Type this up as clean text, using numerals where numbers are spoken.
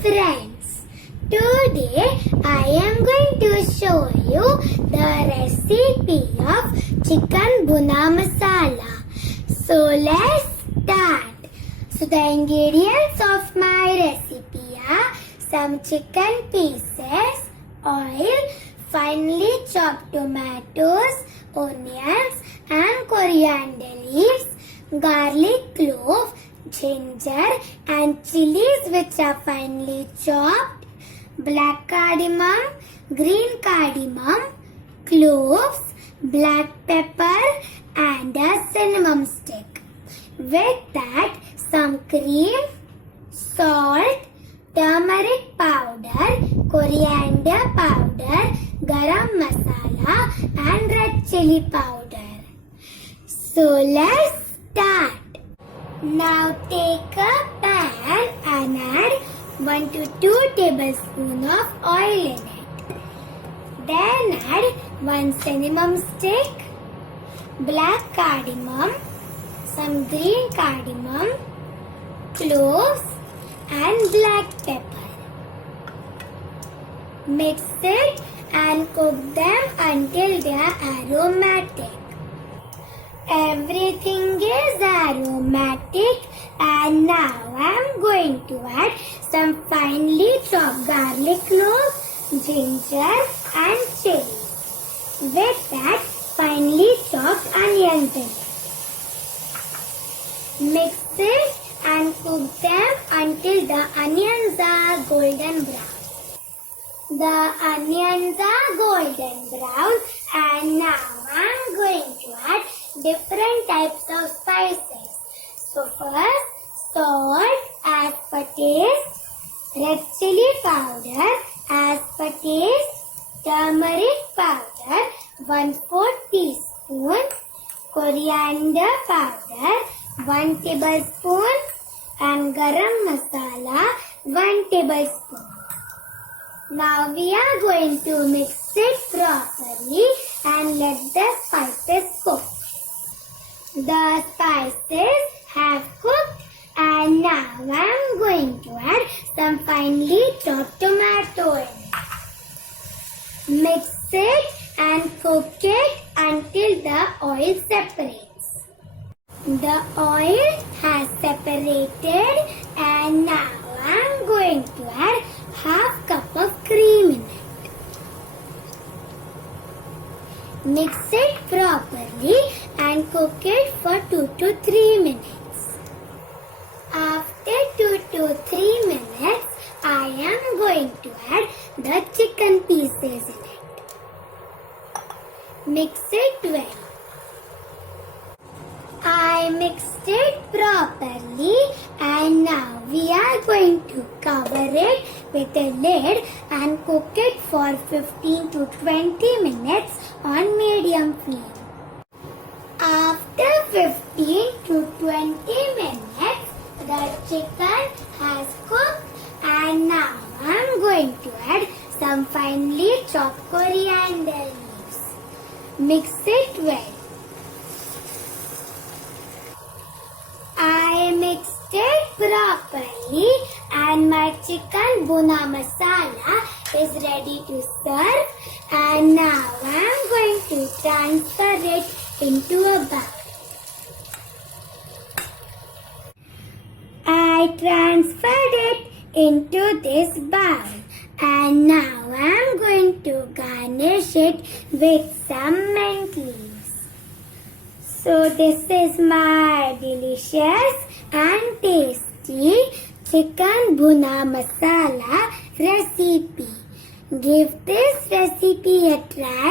friends, today I am going to show you the recipe of chicken Bhuna Masala. So let's start. So the ingredients of my recipe are some chicken pieces, oil, finely chopped tomatoes, onions and coriander leaves, garlic clove, ginger and chilies which are finely chopped, black cardamom, green cardamom, cloves, black pepper and a cinnamon stick. With that, some cream, salt, turmeric powder, coriander powder, garam masala and red chili powder. So let's start. Now take a pan and add 1 to 2 tablespoons of oil in it. Then add 1 cinnamon stick, black cardamom, some green cardamom, cloves and black pepper. Mix it and cook them until they are aromatic. Everything is aromatic and now I am going to add some finely chopped garlic cloves, ginger and chili. With that, finely chopped onions in it. Mix it and cook them until the onions are golden brown. The onions are golden brown and now I am going to add different types of spices. So first, salt as per taste, red chili powder as per taste, turmeric powder 1/4 teaspoon, coriander powder 1 tablespoon and garam masala 1 tablespoon. Now we are going to mix it properly and let the spices cook. The spices have cooked and now I am going to add some finely chopped tomato in it. Mix it and cook it until the oil separates. The oil has separated and now I am going to add half cup of cream in it. Mix it properly and cook it for 2 to 3 minutes. After 2 to 3 minutes, I am going to add the chicken pieces in it. Mix it well. I mixed it properly and now we are going to cover it with a lid and cook it for 15 to 20 minutes on medium flame. After 15 to 20 minutes, the chicken has cooked and now I am going to add some finely chopped coriander leaves. Mix it well. I mixed it properly and my chicken Bhuna Masala is ready to serve and now I am going to transfer it into a bowl. I transferred it into this bowl and now I am going to garnish it with some mint leaves. So this is my delicious and tasty chicken Bhuna Masala recipe. Give this recipe a try